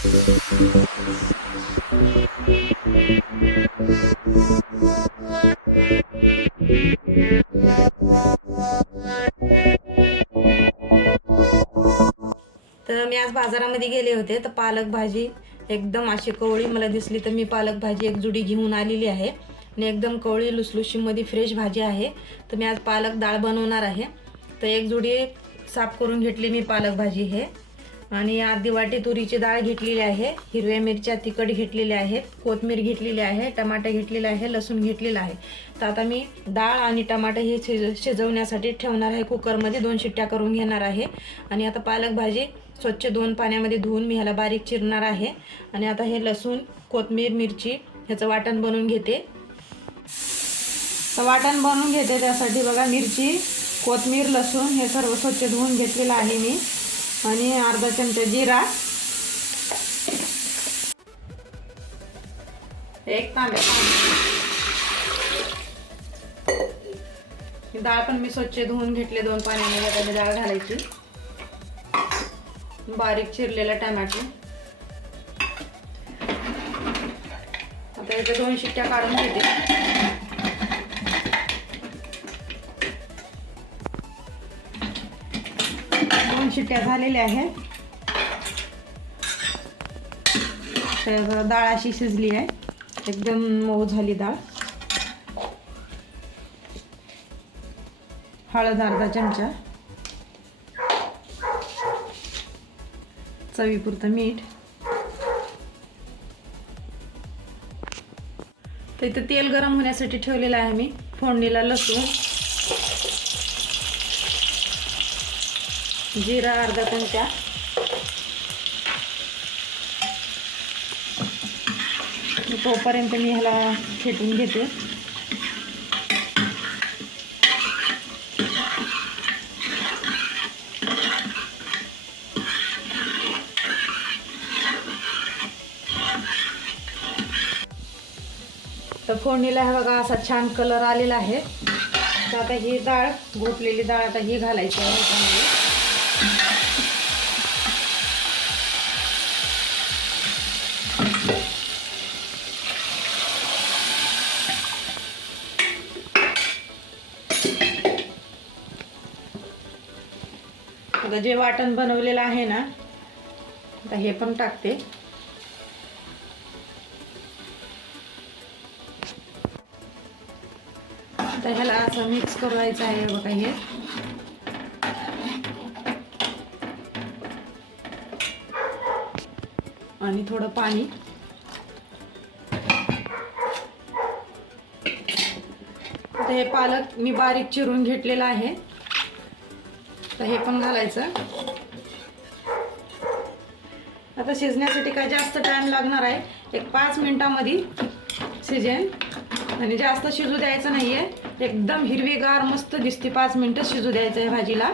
तर मी आज बाजारामध्ये गेले होते, तर पालक भाजी एकदम अशी कवळी मला दिसली, तर मी पालक भाजी एक जुडी घेऊन आलेली आहे आणि एकदम कवळी लुसलुशीमध्ये फ्रेश भाजी आहे. तर मी आज पालक डाळ बनवणार आहे. तर एक जुडी साफ करून घेतली मी पालक भाजी हे, आणि अर्धी वाटी तुरीची डाळ घेतलेली आहे, हिरव्या मिरच्या तिखट घेतलेल्या आहेत, कोथिंबीर घेतलेली आहे, टमाटे घेतलेले आहे, लसूण घेतलेला आहे. तर आता मी डाळ आणि टमाटे हे शिजवण्यासाठी ठेवणार आहे. कुकरमध्ये 2 शिट्ट्या करून घेणार आहे. आणि आता पालक भाजी स्वच्छ 2 पाण्यामध्ये धुवून मी ह्याला बारीक चिरणार आहे. आणि आता हे लसूण, कोथिंबीर, मिरची ह्याचं वाटण बनवून घेते. तर वाटण बनवून घेते त्यासाठी बघा, मिरची, कोथिंबीर, लसूण हे सर्व स्वच्छ धुवून घेतलेलं आहे मी. आणि अर्धा चमचा जिरा, 1 तांबे. डाळ पण मी स्वच्छ धुवून घेतले 2 पाण्यामध्ये. आता डाळ घालायची, बारीक चिरलेला टमाटर. आता याच्या 2 शिट्ट्या काढून घेते. 2 शिट्ट्या झालेल्या आहेत. तर डाळ अशी शिजली आहे, एकदम मऊ झाली डाळ. हळद अर्धा चमचा, चवीपुरतं मीठ. तर इथं तेल गरम होण्यासाठी ठेवलेलं आहे मी. फोडणीला लसूण, जिरा अर्धा चमचा, तोपर्यंत मी ह्याला फेटून घेते. तर फोडणीला हे बघा असा छान कलर आलेला आहे. तर आता ही डाळ, घोटलेली डाळ आता ही घालायची आहे त्यामध्ये. आता जे वाटण बनवलेलं आहे ना, आता हे पण टाकते. आता ह्याला असं मिक्स करायचं आहे बघा हे. आणि थोडं पाणी. आता हे पालक मी बारीक चिरून घेतलेला आहे, तर हे पण घालायचं. आता शिजण्यासाठी काय जास्त टाइम लागणार आहे, एक 5 मिनिटांमध्ये शिजेल. आणि जास्त शिजू द्यायचं नाहीये, एकदम हिरवीगार मस्त दिसते. 5 मिनिटं शिजू द्यायचं आहे भाजीला.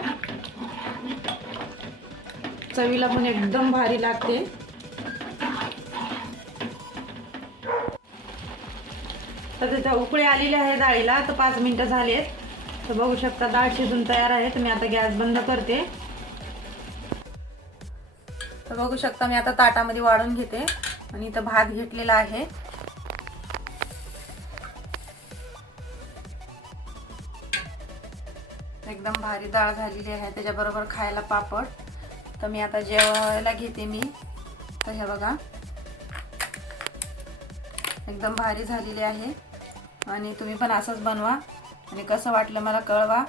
चवीला पण एकदम भारी लागते. तर त्याच्या उकळी आलेली आहे डाळीला. तर 5 मिनिटं झालेत. तर बघू शकता डाळ शिजून तयार आहे. तर मी आता गॅस बंद करते. तर बघू शकता मी आता ताटामध्ये वाढून घेते. आणि इथं भात घेतलेला आहे. एकदम भारी डाळ झालेली आहे, त्याच्याबरोबर खायला पापड. तर मी आता जेवायला घेते मी. तर हे बघा एकदम भारी झालेली आहे. आणि तुम्ही पण असंच बनवा आणि कसं वाटलं मला कळवा.